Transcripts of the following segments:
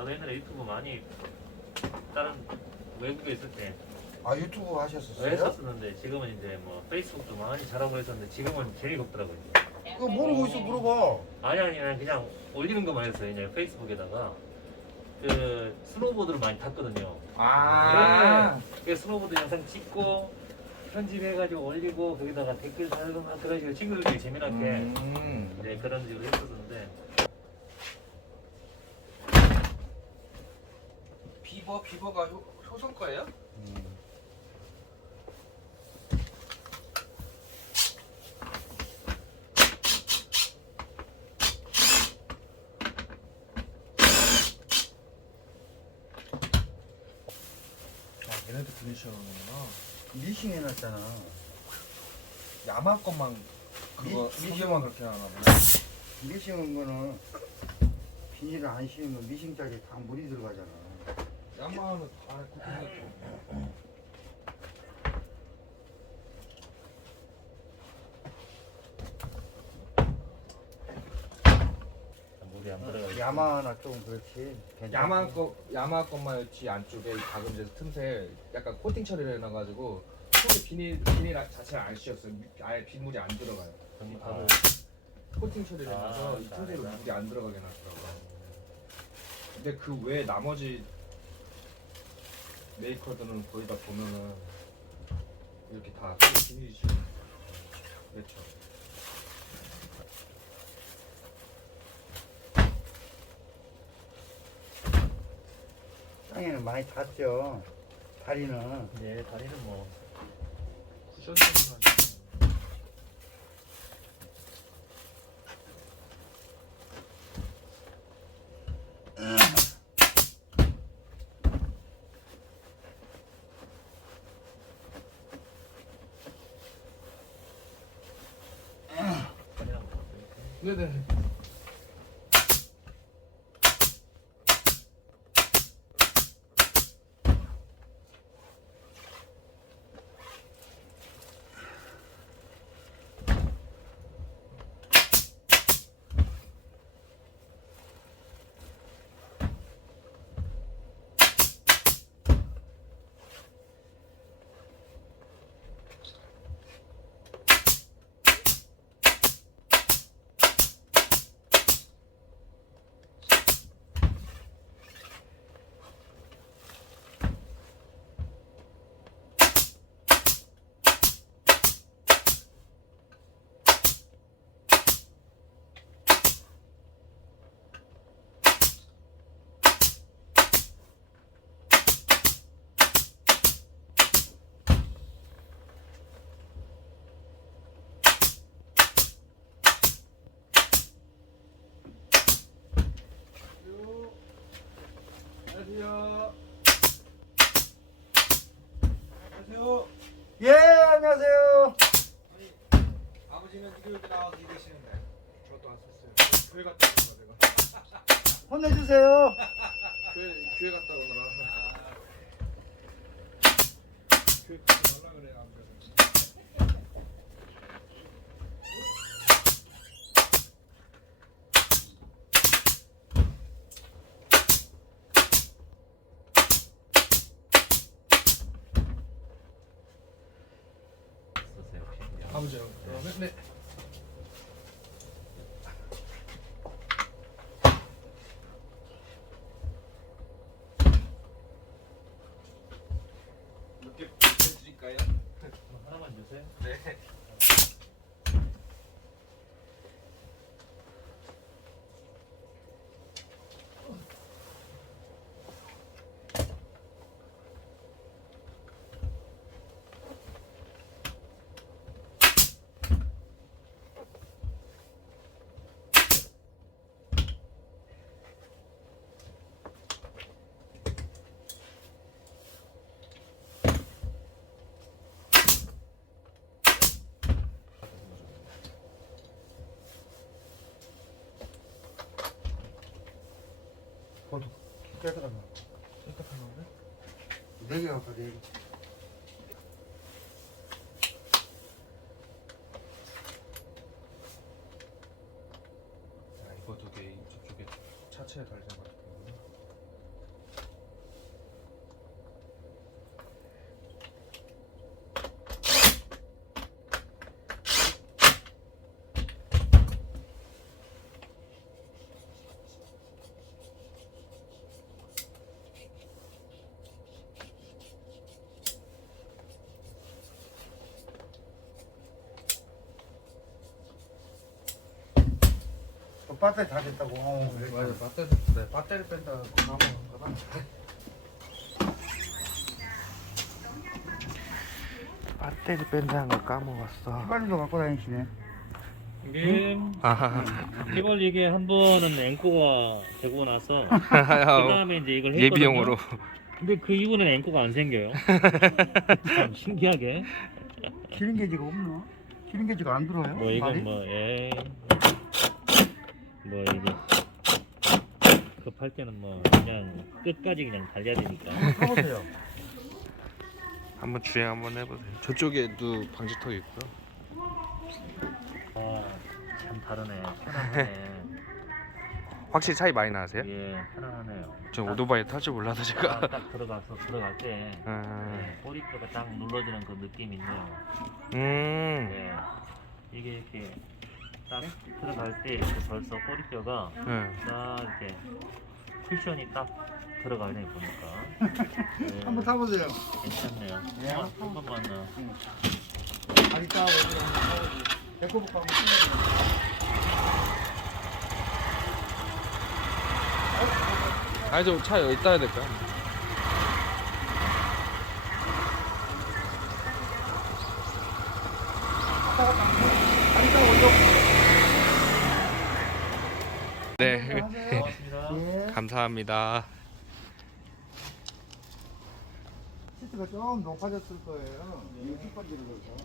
나도 옛날에 유튜브 많이 다른 외국에 있을 때 아 유튜브 하셨었어요? 했었는데 지금은 이제 뭐 페이스북도 많이 잘하고 했었는데 지금은 재미가 없더라고요. 그거 모르고 있어 물어봐. 아니 아니 그냥, 그냥 올리는 것만 했어요. 이제 페이스북에다가 그 스노보드를 많이 탔거든요. 아. 그 스노보드 영상 찍고 편집해가지고 올리고 거기다가 댓글 달고 막 그런 식으로 친구들끼리 재미나게 음. 이제 그런 식으로 했었는데 비버 비버가 효, 효성 거예요? 음. 아 얘네도 비니셔 하는구나. 미싱 해놨잖아. 야마 것만 그거 미- 소개만 그렇게 하나 보네. 미싱한 거는 비닐을 안 씌우면 미싱짜리 다 물이 들어가잖아. 야마는 다 코팅했고. 물이 안 야마나 좀 그렇지. 야마 거 야마 것만였지 안쪽에 이 작은 데서 틈새 약간 코팅 처리를 해놔가지고 속에 비닐 비닐 자체를 안 씌웠어요. 미- 아예 빗물이 안 들어가요. 전기 아, 탑을 코팅 처리를 해놔서 아, 이 틈새로. 물이 안 들어가게 놨더라고요. 근데 그 외에 나머지 메이커들은 거의 다 보면은 이렇게 다 씌워. 그렇죠. 땅에는 많이 닿죠. 다리는. 네 다리는 뭐 쿠션 처리가 다리랑 뭐 이렇게 안녕하세요. 안녕하세요. 예, 안녕하세요. 아버지는 일요일에 나와서 일하시는데 저도 왔었어요. 교회 갔다 오느라 내가. 혼내주세요. 교회 교회 갔다 오느라. 교회 가지 말라 아버지요. 그러면 네. 몇개 드릴까요? 하나만 주세요. 네. 깨끗하다. 깨끗한 건데? 네개 갖고 네 개. 자 이거 두 개 저쪽에 차체에 달자마 배터리 다 됐다고. 어, 그래. 맞아 배터리 네, 배터리 뺀다 까먹었거든. 배터리 뺀다는 거 까먹었어. 빨리도 갖고 다니시네. 이게 아하하. 이걸 이게 한 번은 앵코가 되고 나서 그 다음에 이제 이걸 했거든요. 예비용으로. 근데 그 이후는 앵코가 안 생겨요. 참 신기하게. 기름 게지가 없나? 기름 게지가 안 들어요? 뭐 이건 말이? 뭐 에. 뭐 이게 급할 때는 뭐 그냥 끝까지 그냥 달려야 되니까. 타보세요. 한번 주행 한번 해보세요. 저쪽에도 방지턱 있고요. 아, 참 다르네. 편안하네. 확실히 차이 많이 나세요? 예, 편안하네요. 저 딱- 오토바이 탈 줄 몰라서 제가. 딱, 딱 들어가서 들어갈 때 음. 네, 꼬리뼈가 딱 눌러지는 그 느낌이 있네요. 음. 예, 이게 이렇게 딱 들어갈 때 이렇게 벌써 꼬리뼈가 네. 딱 이렇게 쿠션이 딱 들어가네 보니까. 예, 한번 타보세요. 괜찮네요. 예. 한 번만, 한 번만. 어. 다리 따고 이렇게 한번 타보세요. 데코복 한번 신으세요. 아니 저차 여기 따야 될까요? 다리 따고 이렇게 네. 고맙습니다. 예. 감사합니다. 시트가 좀 높아졌을 거예요. 휘발유를 넣어서.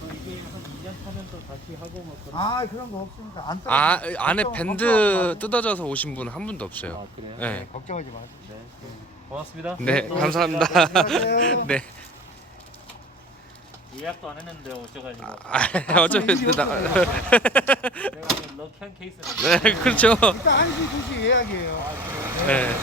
뭐 이게 한 2년 타면 또 다시 하고 뭐 그런. 아 그런 거 없습니다. 안 떨어져. 아 안에 걱정- 밴드 걱정하지 뜯어져서 오신 분 한 분도 없어요. 아, 그래요? 마세요. 네. 걱정하지 마세요. 네. 고맙습니다. 네, 또 감사합니다. 안녕하세요. 네. 예약도 안 했는데 오셔가지고 아, 어차피 일이 나. 없어요. 내가 지금 럭키한 케이스는 네, 그렇죠. 일단 1시 2시 예약이에요. 네.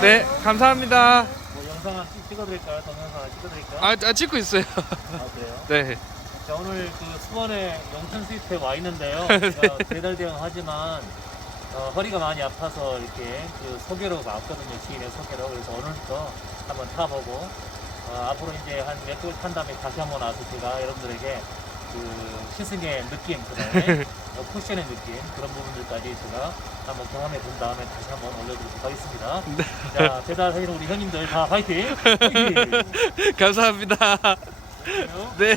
네, 감사합니다. 뭐 영상 하나 찍- 찍어드릴까요? 동영상 하나 찍어드릴까요? 아, 아 찍고 있어요. 아, 그래요? 네. 자 오늘 그 수원에 영천 스위트에 와 있는데요. 제가 배달 대행하지만 어, 허리가 많이 아파서 이렇게 그 소개로 왔거든요. 지인의 소개로. 그래서 오늘부터 한번 타보고 어, 앞으로 이제 한 몇 개월 탄 다음에 다시 한번 와서 제가 여러분들에게 그 시승의 느낌, 그다음에 어, 쿠션의 느낌 그런 부분들까지 제가 한번 경험해 본 다음에 다시 한번 올려드리도록 하겠습니다. 자 배달하시는 우리 형님들 다 화이팅! 화이팅! 감사합니다. 네.